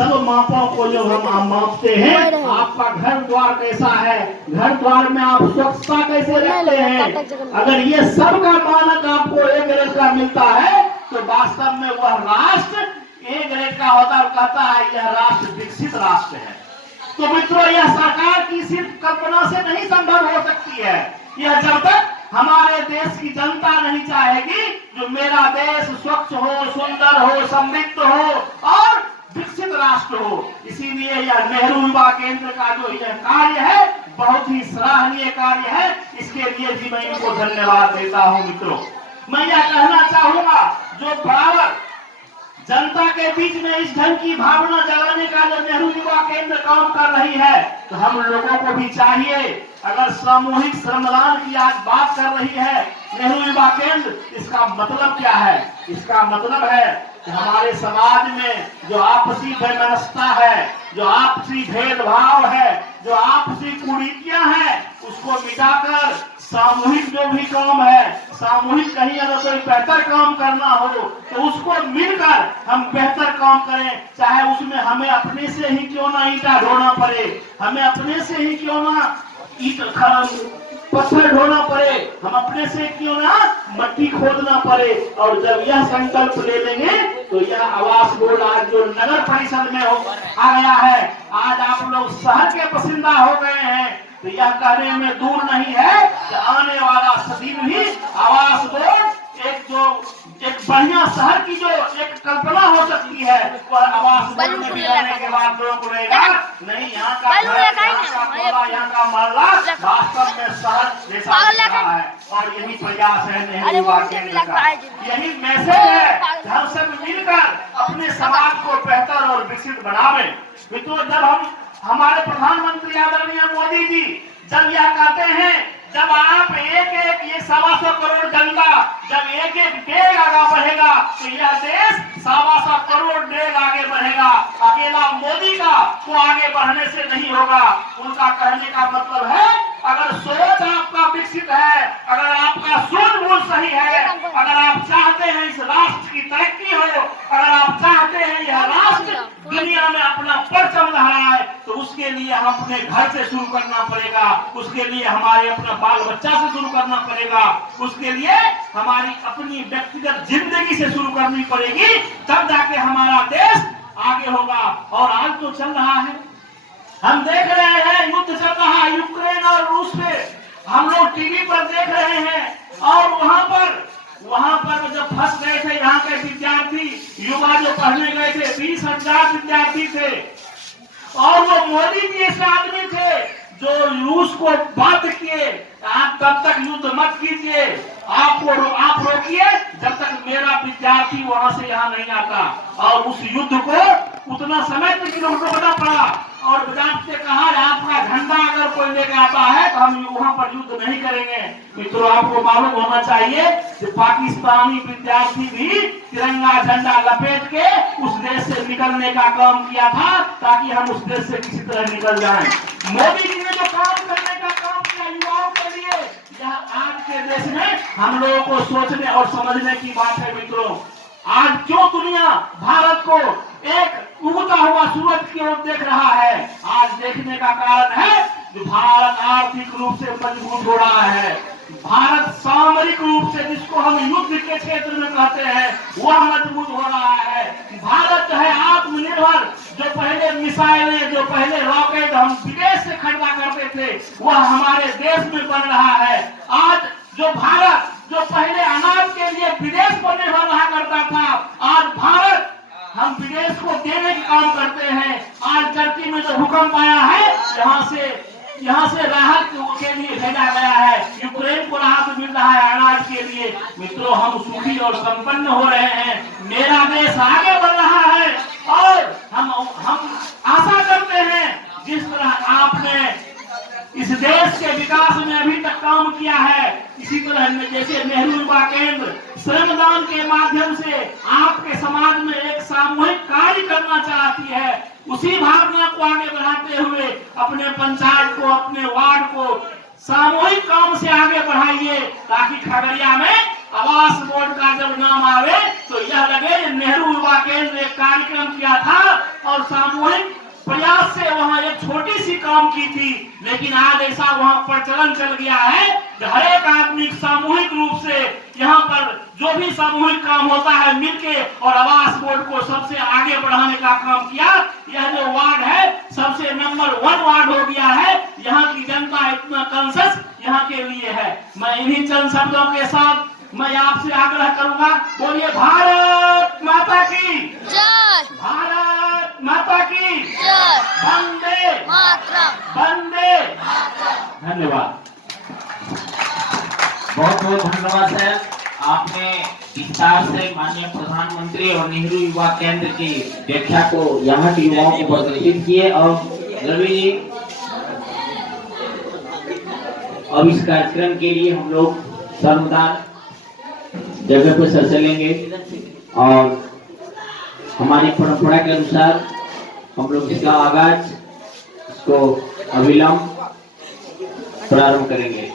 सब मापों को जो हम मापते हैं, आपका घर द्वार कैसा है, घर द्वार में आप स्वच्छता कैसे रखते हैं, अगर ये सब का मानक आपको ए ग्रेड का मिलता है तो वास्तव में वह राष्ट्र ए ग्रेड का होता है, कहता है यह राष्ट्र विकसित राष्ट्र है। तो मित्रों, यह सरकार की सिर्फ कल्पना से नहीं संभव हो सकती है। यह जब तक हमारे देश की जनता नहीं चाहेगी जो मेरा देश स्वच्छ हो, सुंदर हो, समृद्ध हो और विकसित राष्ट्र हो। इसीलिए यह नेहरू युवा केंद्र का जो यह कार्य है बहुत ही सराहनीय कार्य है। इसके लिए भी मैं इनको धन्यवाद देता हूं। मित्रों, मैं यह कहना चाहूंगा, जो बराबर जनता के बीच में इस ढंग की भावना जगाने का जो नेहरू युवा केंद्र काम कर रही है, तो हम लोगों को भी चाहिए, अगर सामूहिक श्रमदान की आज बात कर रही है नेहरू युवा केंद्र, इसका मतलब क्या है? इसका मतलब है कि हमारे समाज में जो आपसी वैमनस्यता है, जो आपसी भेदभाव है, जो आपसी कुरीतियां हैं, उसको मिटाकर सामूहिक जो भी काम है, सामूहिक कहीं अगर कोई बेहतर काम करना हो तो उसको मिलकर हम बेहतर काम करें। चाहे उसमें हमें अपने से ही क्यों ना ईंटा ढोना पड़े, हमें अपने से ही क्यों ना पत्थर ढोना पड़े, हम अपने से क्यों ना मट्टी खोदना पड़े। और जब यह संकल्प ले लेंगे तो यह आवास बोर्ड आज जो नगर परिषद में आ गया है, आज आप लोग शहर के पसंदीदा हो गए हैं, तो यह कहने में दूर नहीं है कि आने वाला सदी भी आवास बोर्ड एक बढ़िया शहर की जो एक कल्पना हो सकती है, वह आवास बोर्ड में भी आने के बाद लोगों को रहेगा नहीं, यहाँ का यहाँ का मोहल्ला वास्तव में शहर जैसा दिख रहा है। और यही प्रयास है नेहरू युवा केंद्र का, यही मैसेज है कि हम सब मिलकर अपने समाज को बेहतर और विकसित बनावे। मित्रों, जब हमारे प्रधानमंत्री आदरणीय मोदी जी जब यह कहते हैं, जब आप एक 125 करोड़ जनता जब एक डेग आगे बढ़ेगा तो यह देश 125 करोड़ डेग आगे बढ़ेगा। अकेला मोदी का को आगे बढ़ने से नहीं होगा। उनका कहने का मतलब है, अगर सोच आपका विकसित है, अगर आपका सूझबूझ सही है, अगर आप चाहते हैं इस राष्ट्र की तरक्की हो, अगर आप चाहते हैं यह राष्ट्र दुनिया में अपना परचम लहराए, तो उसके लिए हम अपने घर से शुरू करना पड़ेगा, उसके लिए हमारे अपना बाल बच्चा से शुरू करना पड़ेगा, उसके लिए हमारी अपनी व्यक्तिगत जिंदगी से शुरू करनी पड़ेगी, तब जाके हमारा देश आगे होगा। और आज तो चल रहा है, हम देख रहे हैं युद्ध चल रहा है यूक्रेन और रूस पे, हम लोग टीवी पर देख रहे हैं। और वहां पर जब फंस गए थे यहाँ के विद्यार्थी युवा जो पढ़ने गए थे, 20,000 विद्यार्थी थे, और वो मोदी जी ऐसे आदमी थे जो रूस को बात किए, आप तब तक युद्ध मत कीजिए, आप रोकिए जब तक मेरा विद्यार्थी वहां से यहाँ नहीं आता। और उस युद्ध को उतना समय तक रोकना पड़ा और विधायक से कहा, आपका झंडा अगर कोई लेके आता है तो हम वहां पर युद्ध नहीं करेंगे। मित्रों, आपको मालूम होना चाहिए कि पाकिस्तानी विद्यार्थी भी तिरंगा झंडा लपेट के उस देश से निकलने का काम किया था, ताकि हम उस देश से किसी तरह निकल जाएं। मोदी जी ने जो काम करने का काम किया युवाओं के लिए, यह आज के देश में हम लोगों को सोचने और समझने की बात है। मित्रों, आज क्यों दुनिया भारत को एक उगता हुआ सूरज की ओर देख रहा है? आज देखने का कारण है कि भारत आर्थिक रूप से मजबूत हो रहा है, भारत सामरिक रूप से, जिसको हम युद्ध के क्षेत्र में कहते हैं, वह मजबूत हो रहा है। भारत जो है आत्मनिर्भर, जो पहले मिसाइलें, जो पहले रॉकेट हम विदेश से खरीदा करते थे, वह हमारे देश में बन रहा है। आज जो भारत जो पहले अनाज के लिए विदेश पर निर्भर रहा करता था, आज भारत हम विदेश को देने का काम करते हैं। आज टर्की में जो भूकंप आया है, यहाँ से राहत के लिए भेजा गया है, यूक्रेन को राहत मिल रहा है अनाज के लिए। मित्रों, हम सुखी और संपन्न हो रहे हैं, मेरा देश आगे बढ़ रहा है और हम आशा करते हैं जिस तरह आपने इस देश के विकास में अभी तक काम किया है, इसी तरह जैसे नेहरू युवा केंद्र श्रमदान के माध्यम से आपके समाज में एक सामूहिक कार्य करना चाहती है, उसी भावना को आगे बढ़ाते हुए अपने पंचायत को, अपने वार्ड को सामूहिक काम से आगे बढ़ाइए, ताकि खगड़िया में आवास बोर्ड का जब नाम आवे तो यह लगे नेहरू युवा केंद्र एक कार्यक्रम किया था और सामूहिक छोटी सी काम की थी, लेकिन आज ऐसा वहां पर चलन चल गया है कि हर एक आदमी सामूहिक रूप से यहाँ पर जो भी सामूहिक काम होता है मिलके और आवास बोर्ड को सबसे आगे बढ़ाने का काम किया। यह जो वार्ड है सबसे नंबर 1 वार्ड हो गया है। यहाँ की जनता इतना कॉन्शियस यहाँ के लिए है। मैं इन्हीं चंद शब्दों के साथ मैं आपसे आग्रह करूंगा, बोलिए भारत माता की जय, भारत माता की जय, वंदे मातरम, वंदे। धन्यवाद। बहुत बहुत धन्यवाद सर, आपने विस्तार से माननीय प्रधानमंत्री और नेहरू युवा केंद्र की व्याख्या को यहाँ के युवाओं को प्रदर्शित किए। और रवि जी, अब इस कार्यक्रम के लिए हम लोग सर्वदान जगह पर सर चलेंगे और हमारी परंपरा के अनुसार हम लोग इसका आगाज इसको अविलंब प्रारंभ करेंगे।